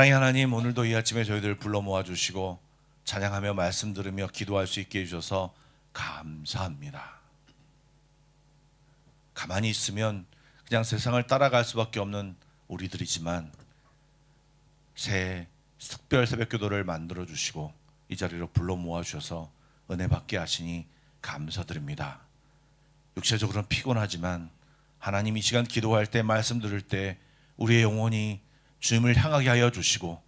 사랑의 하나님, 오늘도 이 아침에 저희들 불러 모아주시고 찬양하며 말씀 들으며 기도할 수 있게 해주셔서 감사합니다. 가만히 있으면 그냥 세상을 따라갈 수밖에 없는 우리들이지만 새 특별 새벽기도를 만들어 주시고 이 자리로 불러 모아 주셔서 은혜 받게 하시니 감사드립니다. 육체적으로는 피곤하지만 하나님 이 시간 기도할 때 말씀 들을 때 우리의 영혼이 주님을 향하게 하여 주시고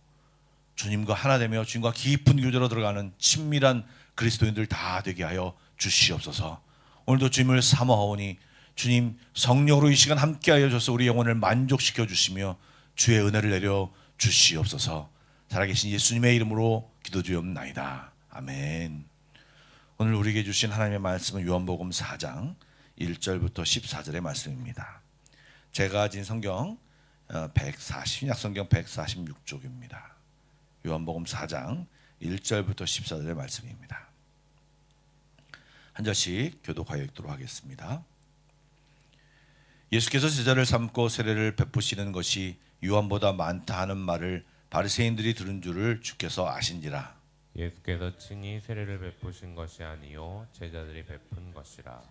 주님과 하나 되며 주님과 깊은 교제로 들어가는 친밀한 그리스도인들 다 되게 하여 주시옵소서. 오늘도 주님을 사모하오니 주님 성령으로 이 시간 함께 하여 주셔서 우리 영혼을 만족시켜 주시며 주의 은혜를 내려 주시옵소서. 살아계신 예수님의 이름으로 기도드리옵나이다. 아멘. 오늘 우리에게 주신 하나님의 말씀은 요한복음 4장 1절부터 14절의 말씀입니다. 제가 가진 성경 신약성경 146쪽입니다. 요한복음 4장 1절부터 14절의 말씀입니다. 한 절씩 교독하여 읽도록 하겠습니다. 예수께서 제자를 삼고 세례를 베푸시는 것이 요한보다 많다 하는 말을 바리새인들이 들은 줄을 주께서 아신지라. 예수께서 친히 세례를 베푸신 것이 아니요 제자들이 베푼 것이라.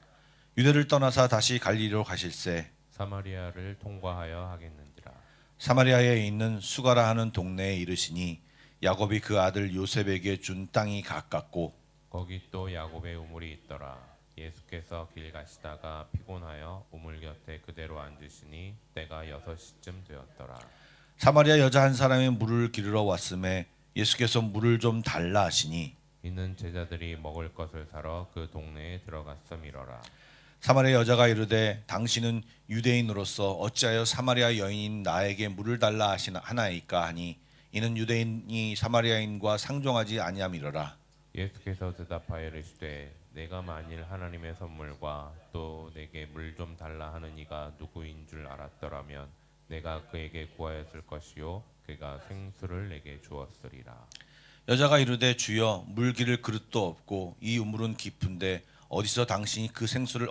유대를 떠나사 다시 갈릴리로 가실새 사마리아를 통과하여 하겠는지라. 사마리아에 있는 수가라 하는 동네에 이르시니 야곱이 그 아들 요셉에게 준 땅이 가깝고 거기 또 야곱의 우물이 있더라. 예수께서 길 가시다가 피곤하여 우물 곁에 그대로 앉으시니 때가 6시쯤 되었더라. 사마리아 여자 한 사람이 물을 기르러 왔음에 예수께서 물을 좀 달라 하시니 이는 제자들이 먹을 것을 사러 그 동네에 들어갔음이러라. 사마리아 여자가 이르되 당신은 유대인으로서 어찌하여 사마리아 여인인 나에게 물을 달라 하나이까 하니 이는 유대인이 사마리아인과 상종하지 아니함이러라. 예수께서 대답하여 이르시되 내가 만일 하나님의 선물과 또 내게 물 좀 달라 하는 이가 누구인 줄 알았더라면 내가 그에게 구하였을 것이요 그가 생수를 내게 주었으리라. 여자가 이르되 주여 물 기를 그릇도 없고 이 우물은 깊은데 어디서 당신이 그 생수를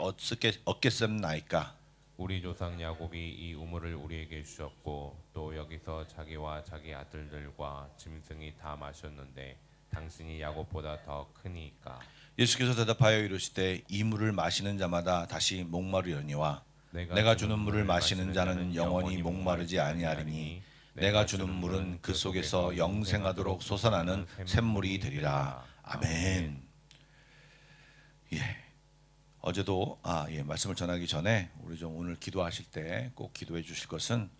얻겠습나이까. 우리 조상 야곱이 이 우물을 우리에게 주셨고 또 여기서 자기와 자기 아들들과 짐승이 다 마셨는데 당신이 야곱보다 더 크니까. 예수께서 대답하여 이르시되 이 물을 마시는 자마다 다시 목마르려니와 내가 주는 물을 마시는 자는 영원히 목마르지 아니하리니 내가 주는 물은 그 속에서 영생하도록 솟아나는 샘물이 되리라. 아멘. 어제도 말씀을 전하기 전에 우리 좀 오늘 기도하실 때 꼭 기도해 주실 것은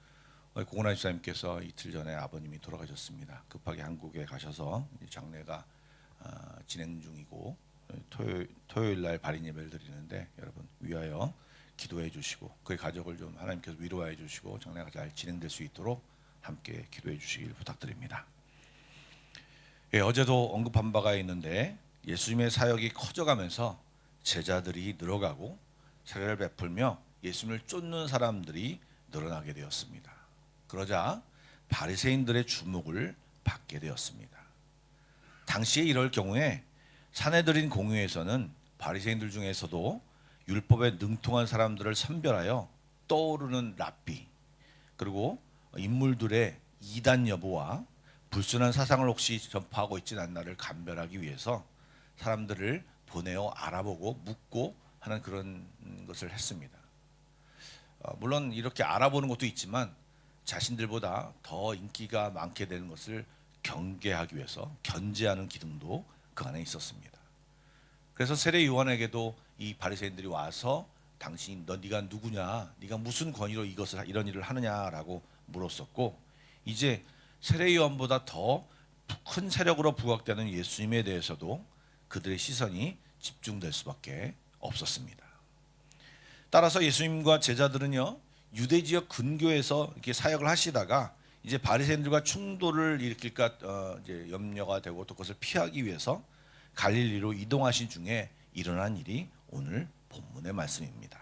고은하 집사님께서 이틀 전에 아버님이 돌아가셨습니다. 급하게 한국에 가셔서 장례가 진행 중이고 토요일 날 발인 예배를 드리는데 여러분 위하여 기도해 주시고 그의 가족을 좀 하나님께서 위로해 주시고 장례가 잘 진행될 수 있도록 함께 기도해 주시길 부탁드립니다. 어제도 언급한 바가 있는데 예수님의 사역이 커져가면서 제자들이 늘어가고 세례를 베풀며 예수님을 쫓는 사람들이 늘어나게 되었습니다. 그러자 바리새인들의 주목을 받게 되었습니다. 당시에 이럴 경우에 사내들인 공회에서는 바리새인들 중에서도 율법에 능통한 사람들을 선별하여 떠오르는 랍비 그리고 인물들의 이단 여부와 불순한 사상을 혹시 전파하고 있지는 않나를 감별하기 위해서 사람들을 보내어 알아보고 묻고 하는 그런 것을 했습니다. 물론 이렇게 알아보는 것도 있지만 자신들보다 더 인기가 많게 되는 것을 경계하기 위해서 견제하는 기능도 그 안에 있었습니다. 그래서 세례 요한에게도 이 바리새인들이 와서 당신 네가 누구냐, 네가 무슨 권위로 이런 일을 하느냐라고 물었었고 이제 세례 요한보다 더 큰 세력으로 부각되는 예수님에 대해서도 그들의 시선이 집중될 수밖에 없었습니다. 따라서 예수님과 제자들은요 유대 지역 근교에서 이렇게 사역을 하시다가 이제 바리새인들과 충돌을 일으킬까 이제 염려가 되고 또 그것을 피하기 위해서 갈릴리로 이동하신 중에 일어난 일이 오늘 본문의 말씀입니다.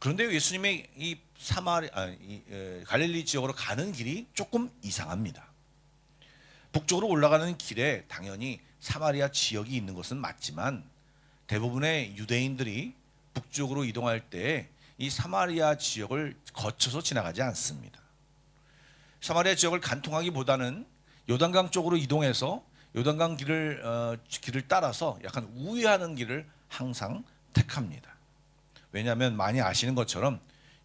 그런데 예수님의 이 갈릴리 지역으로 가는 길이 조금 이상합니다. 북쪽으로 올라가는 길에 당연히 사마리아 지역이 있는 것은 맞지만 대부분의 유대인들이 북쪽으로 이동할 때 이 사마리아 지역을 거쳐서 지나가지 않습니다. 사마리아 지역을 간통하기보다는 요단강 쪽으로 이동해서 요단강 길을 따라서 약간 우회하는 길을 항상 택합니다. 왜냐하면 많이 아시는 것처럼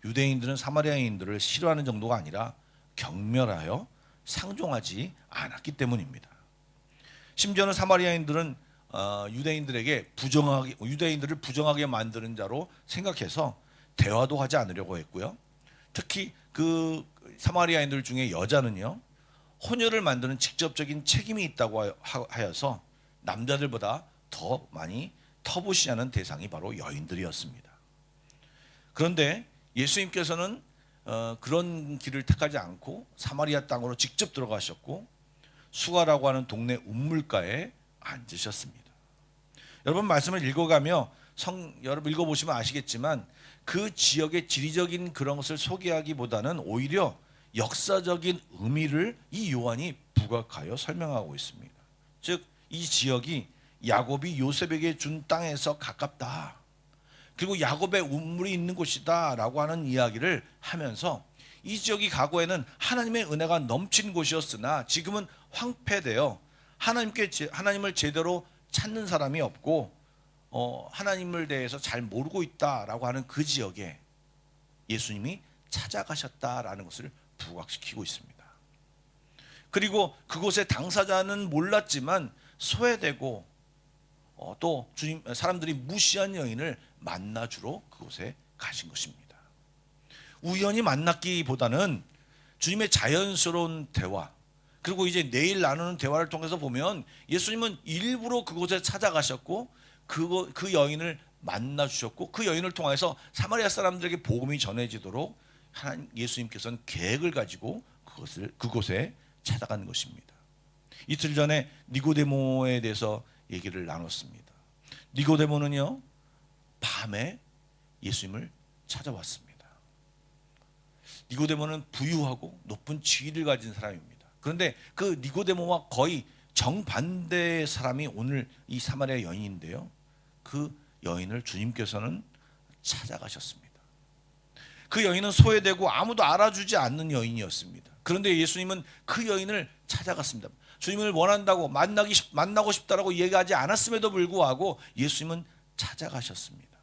유대인들은 사마리아인들을 싫어하는 정도가 아니라 경멸하여 상종하지 않았기 때문입니다. 심지어는 사마리아인들은 유대인들을 부정하게 만드는 자로 생각해서 대화도 하지 않으려고 했고요. 특히 그 사마리아인들 중에 여자는요, 혼혈을 만드는 직접적인 책임이 있다고 하여서 남자들보다 더 많이 터부시하는 대상이 바로 여인들이었습니다. 그런데 예수님께서는 그런 길을 택하지 않고 사마리아 땅으로 직접 들어가셨고 수가라고 하는 동네 우물가에 앉으셨습니다. 여러분 말씀을 읽어가며 여러분 읽어보시면 아시겠지만 그 지역의 지리적인 그런 것을 소개하기보다는 오히려 역사적인 의미를 이 요한이 부각하여 설명하고 있습니다. 즉 이 지역이 야곱이 요셉에게 준 땅에서 가깝다, 그리고 야곱의 우물이 있는 곳이다 라고 하는 이야기를 하면서 이 지역이 과거에는 하나님의 은혜가 넘친 곳이었으나 지금은 황폐되어 하나님을 제대로 찾는 사람이 없고 하나님을 대해서 잘 모르고 있다라고 하는 그 지역에 예수님이 찾아가셨다라는 것을 부각시키고 있습니다. 그리고 그곳의 당사자는 몰랐지만 소외되고 또 사람들이 무시한 여인을 만나주러 그곳에 가신 것입니다. 우연히 만났기보다는 주님의 자연스러운 대화, 그리고 이제 내일 나누는 대화를 통해서 보면 예수님은 일부러 그곳에 찾아가셨고 그 여인을 만나 주셨고 그 여인을 통해서 사마리아 사람들에게 복음이 전해지도록 예수님께서는 계획을 가지고 그곳에 찾아간 것입니다. 이틀 전에 니고데모에 대해서 얘기를 나눴습니다. 니고데모는요, 밤에 예수님을 찾아왔습니다. 니고데모는 부유하고 높은 지위를 가진 사람입니다. 그런데 그 니고데모와 거의 정반대의 사람이 오늘 이 사마리아 여인인데요, 그 여인을 주님께서는 찾아가셨습니다. 그 여인은 소외되고 아무도 알아주지 않는 여인이었습니다. 그런데 예수님은 그 여인을 찾아갔습니다. 주님을 원한다고 만나고 싶다라고 얘기하지 않았음에도 불구하고 예수님은 찾아가셨습니다.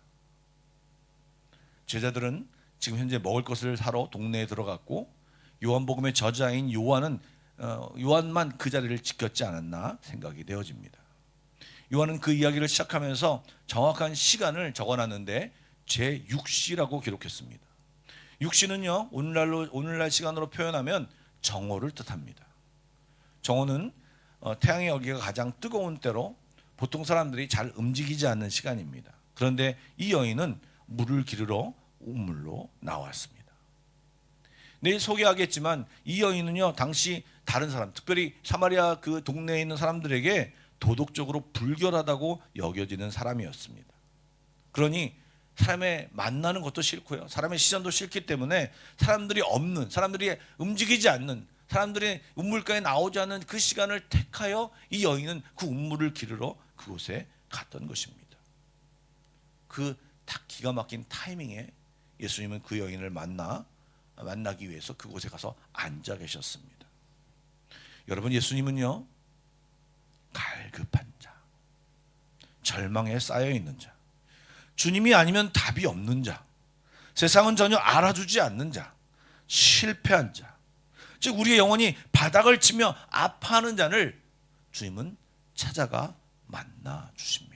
제자들은 지금 현재 먹을 것을 사러 동네에 들어갔고 요한복음의 저자인 요한만 그 자리를 지켰지 않았나 생각이 되어집니다. 요한은 그 이야기를 시작하면서 정확한 시간을 적어놨는데 제6시라고 기록했습니다. 6시는요, 오늘날 시간으로 표현하면 정오를 뜻합니다. 정오는 태양의 열기가 가장 뜨거운 때로 보통 사람들이 잘 움직이지 않는 시간입니다. 그런데 이 여인은 물을 기르러 우물로 나왔습니다. 내일 소개하겠지만 이 여인은요, 당시 다른 사람, 특별히 사마리아 그 동네에 있는 사람들에게 도덕적으로 불결하다고 여겨지는 사람이었습니다. 그러니 사람의 만나는 것도 싫고요, 사람의 시선도 싫기 때문에 사람들이 움직이지 않는, 사람들이 우물가에 나오지 않는 그 시간을 택하여 이 여인은 그 우물을 기르러 그곳에 갔던 것입니다. 그 딱 기가 막힌 타이밍에 예수님은 그 여인을 만나기 위해서 그곳에 가서 앉아 계셨습니다. 여러분, 예수님은요, 갈급한 자, 절망에 쌓여 있는 자, 주님이 아니면 답이 없는 자, 세상은 전혀 알아주지 않는 자, 실패한 자, 즉 우리의 영혼이 바닥을 치며 아파하는 자를 주님은 찾아가 만나 주십니다.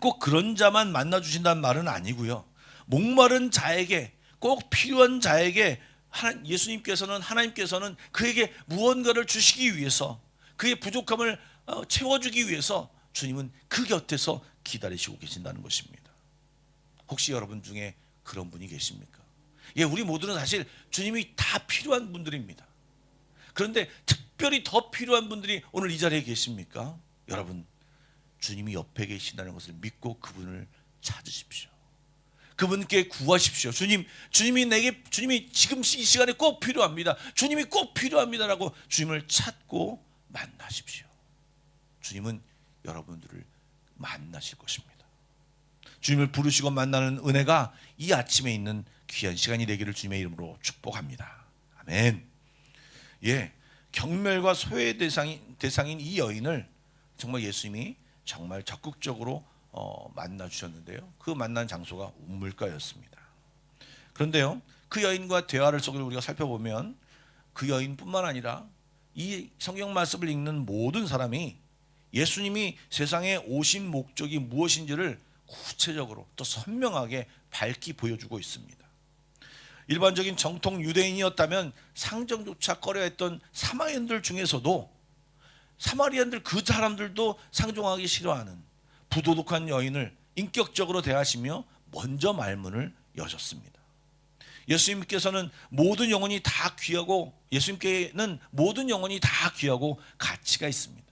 꼭 그런 자만 만나 주신다는 말은 아니고요, 목마른 자에게, 꼭 필요한 자에게 하나님께서는 그에게 무언가를 주시기 위해서, 그의 부족함을 채워주기 위해서 주님은 그 곁에서 기다리시고 계신다는 것입니다. 혹시 여러분 중에 그런 분이 계십니까? 예, 우리 모두는 사실 주님이 다 필요한 분들입니다. 그런데 특별히 더 필요한 분들이 오늘 이 자리에 계십니까? 여러분, 주님이 옆에 계신다는 것을 믿고 그분을 찾으십시오. 그분께 구하십시오. 주님이 지금 이 시간에 꼭 필요합니다. 주님이 꼭 필요합니다라고 주님을 찾고 만나십시오. 주님은 여러분들을 만나실 것입니다. 주님을 부르시고 만나는 은혜가 이 아침에 있는 귀한 시간이 되기를 주님의 이름으로 축복합니다. 아멘. 아멘. 예, 경멸과 소외 대상인 이 여인을 정말 예수님이 정말 적극적으로 만나 주셨는데요. 그 만난 장소가 우물가였습니다. 그런데요, 그 여인과 대화를 속을 우리가 살펴보면 그 여인뿐만 아니라 이 성경 말씀을 읽는 모든 사람이 예수님이 세상에 오신 목적이 무엇인지를 구체적으로 또 선명하게 밝히 보여주고 있습니다. 일반적인 정통 유대인이었다면 상정조차 꺼려했던 사마리아인들 중에서도 사마리아인들 그 사람들도 상종하기 싫어하는 부도덕한 여인을 인격적으로 대하시며 먼저 말문을 여셨습니다. 예수님께서는 모든 영혼이 다 귀하고 예수님께는 모든 영혼이 다 귀하고 가치가 있습니다.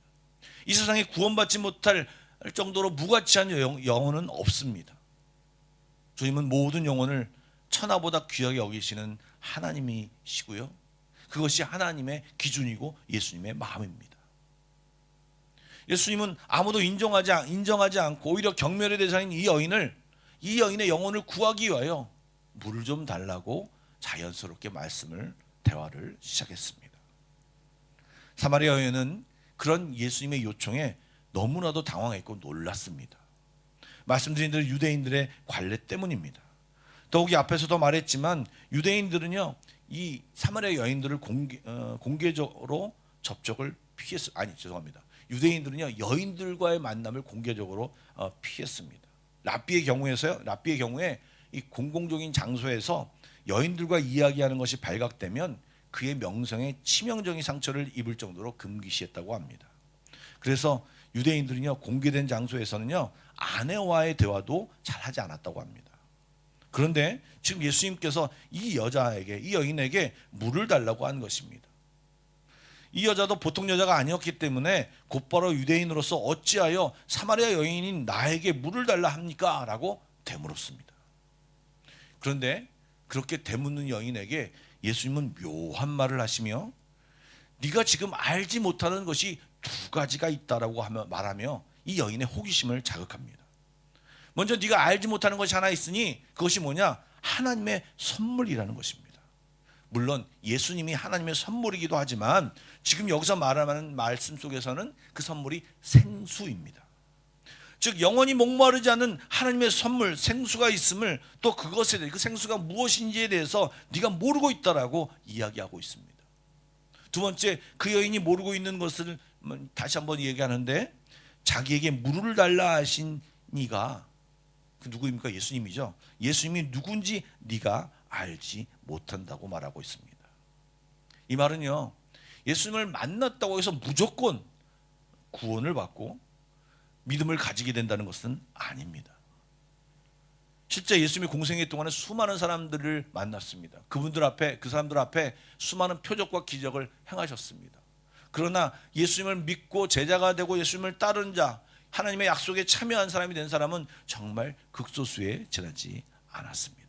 이 세상에 구원받지 못할 정도로 무가치한 영혼은 없습니다. 주님은 모든 영혼을 천하보다 귀하게 여기시는 하나님이시고요. 그것이 하나님의 기준이고 예수님의 마음입니다. 예수님은 아무도 인정하지 않고 오히려 경멸의 대상인 이 여인의 영혼을 구하기 위하여 물을 좀 달라고 자연스럽게 대화를 시작했습니다. 사마리아 여인은 그런 예수님의 요청에 너무나도 당황했고 놀랐습니다. 말씀드린 대로 유대인들의 관례 때문입니다. 더욱이 앞에서도 말했지만 유대인들은요, 이 사마리아 여인들을 공개적으로 접촉을 유대인들은요, 여인들과의 만남을 공개적으로 피했습니다. 랍비의 경우에 이 공공적인 장소에서 여인들과 이야기하는 것이 발각되면 그의 명성에 치명적인 상처를 입을 정도로 금기시했다고 합니다. 그래서 유대인들은요, 공개된 장소에서는요, 아내와의 대화도 잘 하지 않았다고 합니다. 그런데 지금 예수님께서 이 여인에게 물을 달라고 한 것입니다. 이 여자도 보통 여자가 아니었기 때문에 곧바로 유대인으로서 어찌하여 사마리아 여인인 나에게 물을 달라 합니까? 라고 되물었습니다. 그런데 그렇게 되묻는 여인에게 예수님은 묘한 말을 하시며 네가 지금 알지 못하는 것이 두 가지가 있다라고 말하며 이 여인의 호기심을 자극합니다. 먼저 네가 알지 못하는 것이 하나 있으니 그것이 뭐냐? 하나님의 선물이라는 것입니다. 물론 예수님이 하나님의 선물이기도 하지만 지금 여기서 말하는 말씀 속에서는 그 선물이 생수입니다. 즉 영원히 목마르지 않은 하나님의 선물 생수가 있음을 또 그것에 대해 그 생수가 무엇인지에 대해서 네가 모르고 있다라고 이야기하고 있습니다. 두 번째, 그 여인이 모르고 있는 것을 다시 한번 얘기하는데 자기에게 물을 달라 하신 이가 그 누구입니까? 예수님이죠. 예수님이 누군지 네가 알지 못한다고 말하고 있습니다. 이 말은요, 예수님을 만났다고 해서 무조건 구원을 받고 믿음을 가지게 된다는 것은 아닙니다. 실제 예수님이 공생애 동안에 수많은 사람들을 만났습니다. 그 사람들 앞에 수많은 표적과 기적을 행하셨습니다. 그러나 예수님을 믿고 제자가 되고 예수님을 따른 자, 하나님의 약속에 참여한 사람이 된 사람은 정말 극소수에 지나지 않았습니다.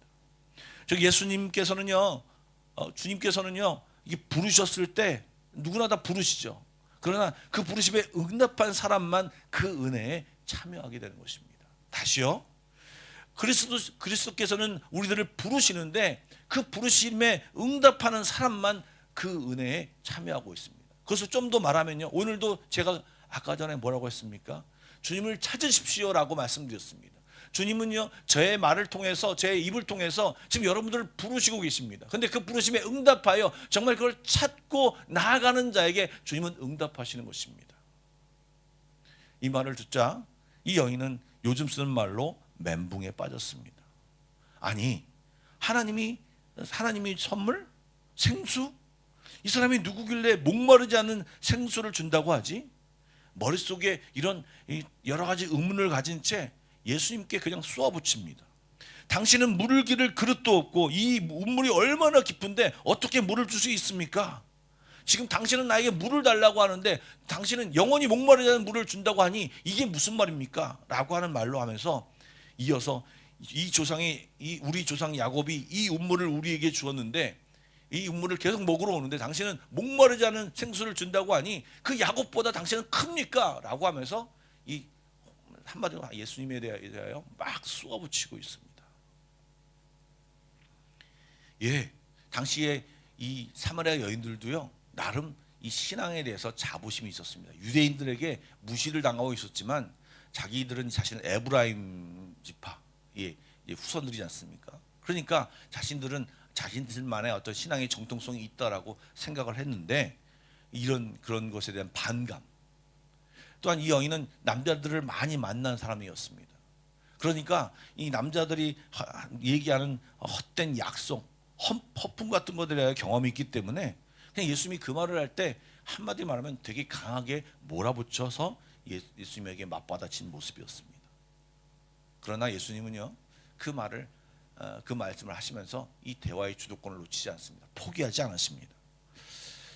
즉 주님께서는요 이게 부르셨을 때 누구나 다 부르시죠. 그러나 그 부르심에 응답한 사람만 그 은혜에 참여하게 되는 것입니다. 다시요. 그리스도께서는 우리들을 부르시는데 그 부르심에 응답하는 사람만 그 은혜에 참여하고 있습니다. 그것을 좀 더 말하면요, 오늘도 제가 아까 전에 뭐라고 했습니까? 주님을 찾으십시오라고 말씀드렸습니다. 주님은요, 저의 말을 통해서 제 입을 통해서 지금 여러분들을 부르시고 계십니다. 그런데 그 부르심에 응답하여 정말 그걸 찾고 나아가는 자에게 주님은 응답하시는 것입니다. 이 말을 듣자 이 여인은 요즘 쓰는 말로 멘붕에 빠졌습니다. 아니, 하나님이 선물? 생수? 이 사람이 누구길래 목마르지 않은 생수를 준다고 하지? 머릿속에 이런 여러 가지 의문을 가진 채 예수님께 그냥 쏘아붙입니다. 당신은 물을 기를 그릇도 없고 이 우물이 얼마나 깊은데 어떻게 물을 줄 수 있습니까? 지금 당신은 나에게 물을 달라고 하는데 당신은 영원히 목마르지 않은 물을 준다고 하니 이게 무슨 말입니까? 라고 하는 말로 하면서 이어서 우리 조상 야곱이 이 우물을 우리에게 주었는데 이 우물을 계속 먹으러 오는데 당신은 목마르지 않은 생수를 준다고 하니 그 야곱보다 당신은 큽니까? 라고 하면서 이 한마디로 예수님에 대하여 막 쏘아붙이고 있습니다. 예, 당시에 이 사마리아 여인들도요 나름 이 신앙에 대해서 자부심이 있었습니다. 유대인들에게 무시를 당하고 있었지만 자기들은 자신을 에브라임 지파의 후손들이지 않습니까? 그러니까 자신들은 자신들만의 어떤 신앙의 정통성이 있다라고 생각을 했는데 그런 것에 대한 반감. 또한 이 여인은 남자들을 많이 만난 사람이었습니다. 그러니까 이 남자들이 얘기하는 헛된 약속, 허풍 같은 것들에 대한 경험이 있기 때문에 그냥 예수님이 그 말을 할 때 한마디 말하면 되게 강하게 몰아붙여서 예수님에게 맞받아친 모습이었습니다. 그러나 예수님은요 그 말씀을 하시면서 이 대화의 주도권을 놓치지 않습니다. 포기하지 않으십니다.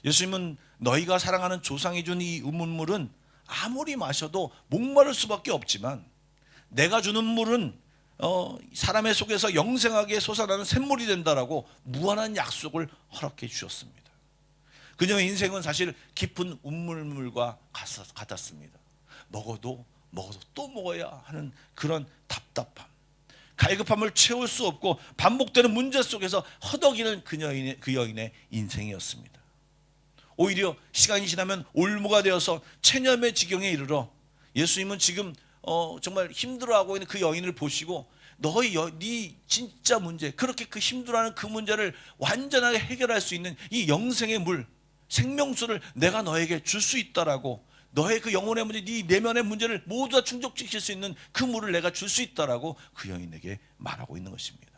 예수님은 너희가 사랑하는 조상이 준 이 음문물은 아무리 마셔도 목마를 수밖에 없지만 내가 주는 물은 사람의 속에서 영생하게 솟아나는 샘물이 된다라고 무한한 약속을 허락해 주셨습니다. 그녀의 인생은 사실 깊은 운물물과 같았습니다. 먹어도 또 먹어야 하는 그런 답답함, 갈급함을 채울 수 없고 반복되는 문제 속에서 허덕이는 그 여인의 인생이었습니다. 오히려 시간이 지나면 올무가 되어서 체념의 지경에 이르러 예수님은 지금 정말 힘들어하고 있는 그 여인을 보시고 네 진짜 문제, 그렇게 그 힘들어하는 그 문제를 완전하게 해결할 수 있는 이 영생의 물, 생명수를 내가 너에게 줄 수 있다라고, 너의 그 영혼의 문제, 네 내면의 문제를 모두 다 충족시킬 수 있는 그 물을 내가 줄 수 있다라고 그 여인에게 말하고 있는 것입니다.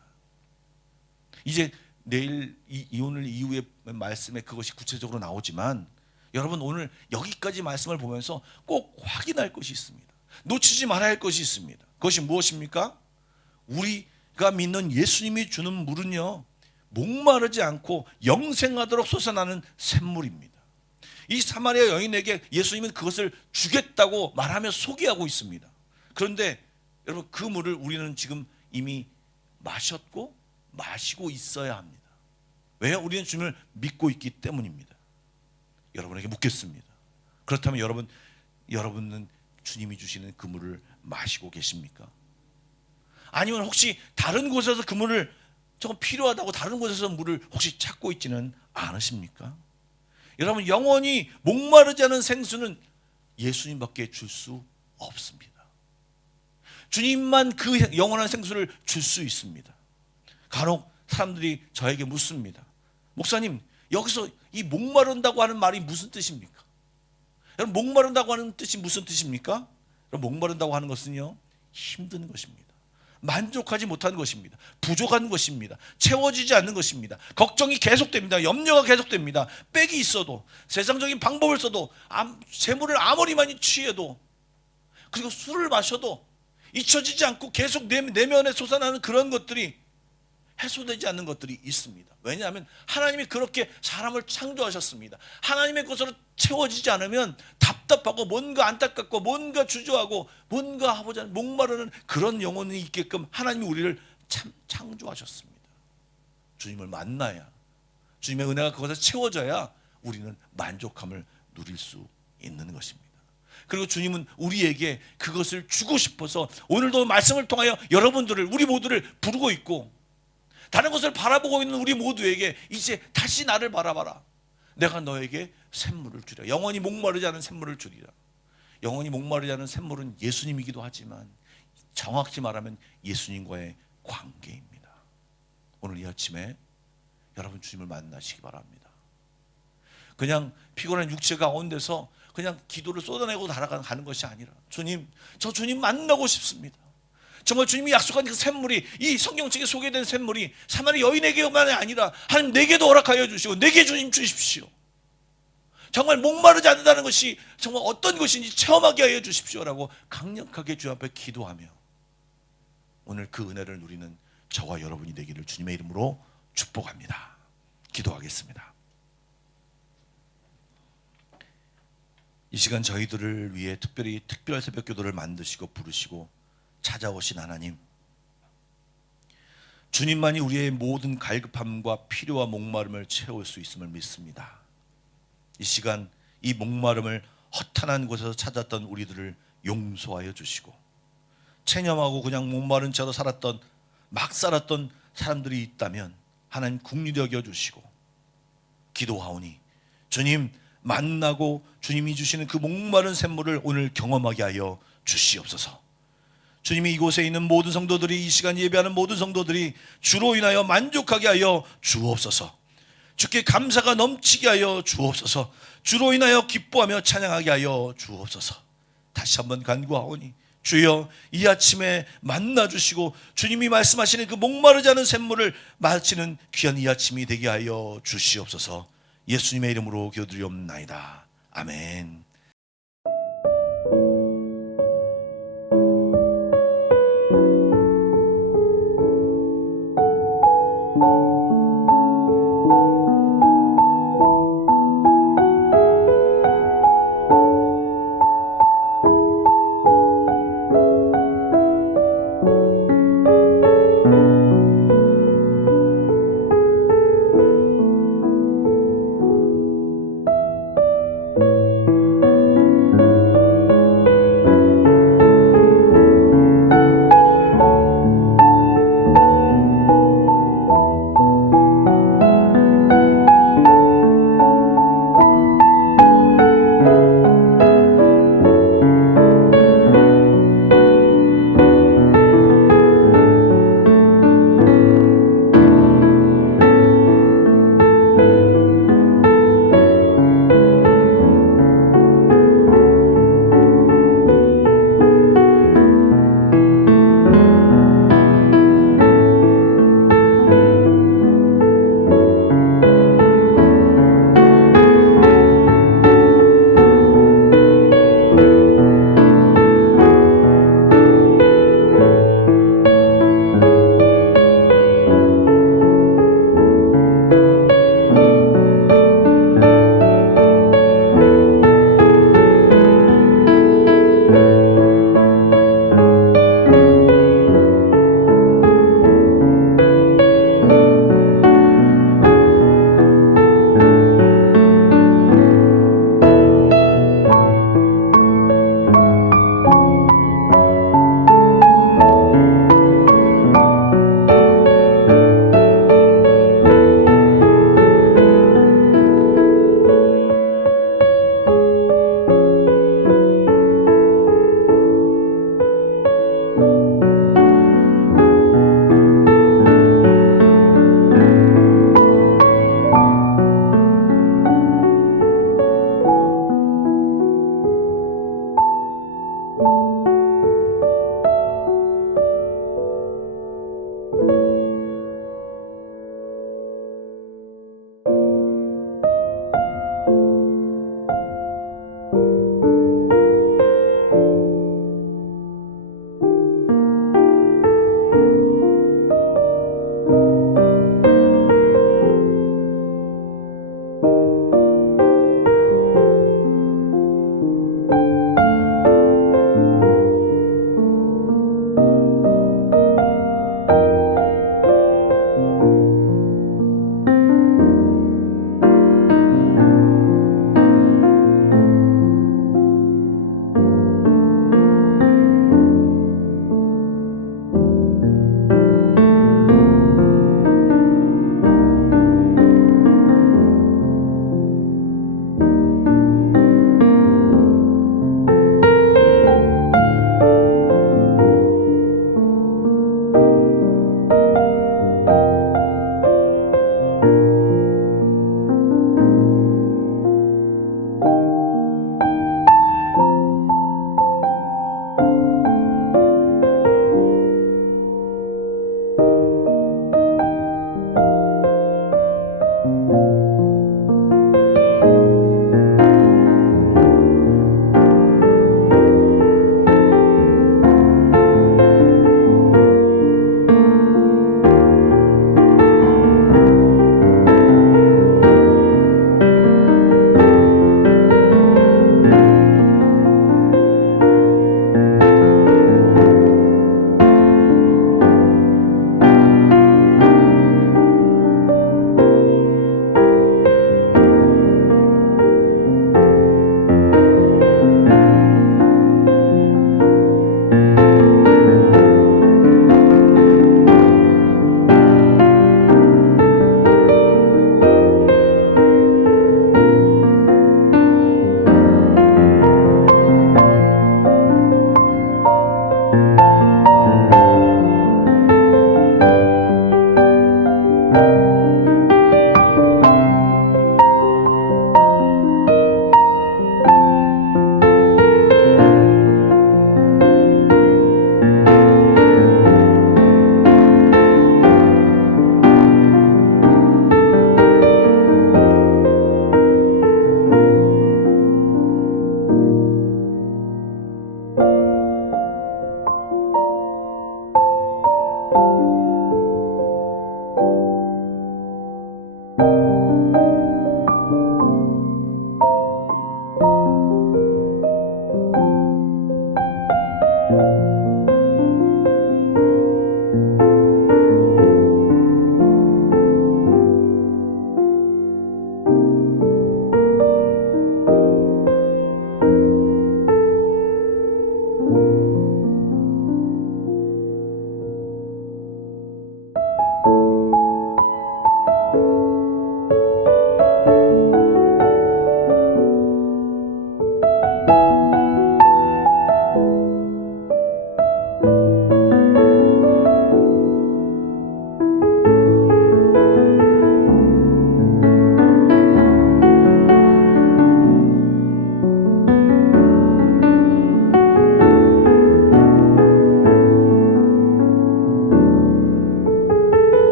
이제 내일 오늘 이후의 말씀에 그것이 구체적으로 나오지만 여러분 오늘 여기까지 말씀을 보면서 꼭 확인할 것이 있습니다. 놓치지 말아야 할 것이 있습니다. 그것이 무엇입니까? 우리가 믿는 예수님이 주는 물은요 목마르지 않고 영생하도록 솟아나는 샘물입니다. 이 사마리아 여인에게 예수님은 그것을 주겠다고 말하며 소개하고 있습니다. 그런데 여러분 그 물을 우리는 지금 이미 마셨고 마시고 있어야 합니다. 왜? 우리는 주님을 믿고 있기 때문입니다. 여러분에게 묻겠습니다. 그렇다면 여러분은 주님이 주시는 그 물을 마시고 계십니까? 아니면 혹시 다른 곳에서 그 물을 조금 필요하다고 다른 곳에서 물을 혹시 찾고 있지는 않으십니까? 여러분 영원히 목마르지 않은 생수는 예수님밖에 줄 수 없습니다. 주님만 그 영원한 생수를 줄 수 있습니다. 간혹 사람들이 저에게 묻습니다. 목사님, 여기서 이 목마른다고 하는 말이 무슨 뜻입니까? 여러분 목마른다고 하는 뜻이 무슨 뜻입니까? 여러분 목마른다고 하는 것은요 힘든 것입니다. 만족하지 못하는 것입니다. 부족한 것입니다. 채워지지 않는 것입니다. 걱정이 계속됩니다. 염려가 계속됩니다. 빽이 있어도, 세상적인 방법을 써도, 재물을 아무리 많이 취해도, 그리고 술을 마셔도 잊혀지지 않고 계속 내면에 솟아나는 그런 것들이 해소되지 않는 것들이 있습니다. 왜냐하면 하나님이 그렇게 사람을 창조하셨습니다. 하나님의 것으로 채워지지 않으면 답답하고 뭔가 안타깝고 뭔가 주저하고 뭔가 하고자 하는 목마르는 그런 영혼이 있게끔 하나님이 우리를 참 창조하셨습니다. 주님을 만나야, 주님의 은혜가 그것에 채워져야 우리는 만족함을 누릴 수 있는 것입니다. 그리고 주님은 우리에게 그것을 주고 싶어서 오늘도 말씀을 통하여 여러분들을, 우리 모두를 부르고 있고, 다른 것을 바라보고 있는 우리 모두에게 이제 다시 나를 바라봐라. 내가 너에게 샘물을 주리라. 영원히 목마르지 않은 샘물을 주리라. 영원히 목마르지 않은 샘물은 예수님이기도 하지만 정확히 말하면 예수님과의 관계입니다. 오늘 이 아침에 여러분 주님을 만나시기 바랍니다. 그냥 피곤한 육체 가운데서 그냥 기도를 쏟아내고 달아가는 것이 아니라, 주님, 저 주님 만나고 싶습니다. 정말 주님이 약속한 그 샘물이, 이 성경책에 소개된 샘물이 사마리아 여인에게만 아니라 하나님 내게도 허락하여 주시고 내게 주님 주십시오. 정말 목마르지 않는다는 것이 정말 어떤 것인지 체험하게 하여 주십시오라고 강력하게 주 앞에 기도하며 오늘 그 은혜를 누리는 저와 여러분이 되기를 주님의 이름으로 축복합니다. 기도하겠습니다. 이 시간 저희들을 위해 특별히 특별 새벽 기도를 만드시고 부르시고 찾아오신 하나님, 주님만이 우리의 모든 갈급함과 필요와 목마름을 채울 수 있음을 믿습니다. 이 시간 이 목마름을 허탄한 곳에서 찾았던 우리들을 용서하여 주시고, 체념하고 그냥 목마른 채로 막 살았던 사람들이 있다면 하나님 긍휼히 여겨 주시고, 기도하오니 주님 만나고 주님이 주시는 그 목마른 샘물을 오늘 경험하게 하여 주시옵소서. 주님이 이곳에 있는 모든 성도들이, 이 시간 예배하는 모든 성도들이 주로 인하여 만족하게 하여 주옵소서. 주께 감사가 넘치게 하여 주옵소서. 주로 인하여 기뻐하며 찬양하게 하여 주옵소서. 다시 한번 간구하오니 주여 이 아침에 만나주시고 주님이 말씀하시는 그 목마르지 않은 샘물을 마치는 귀한 이 아침이 되게 하여 주시옵소서. 예수님의 이름으로 기도드리옵나이다. 아멘.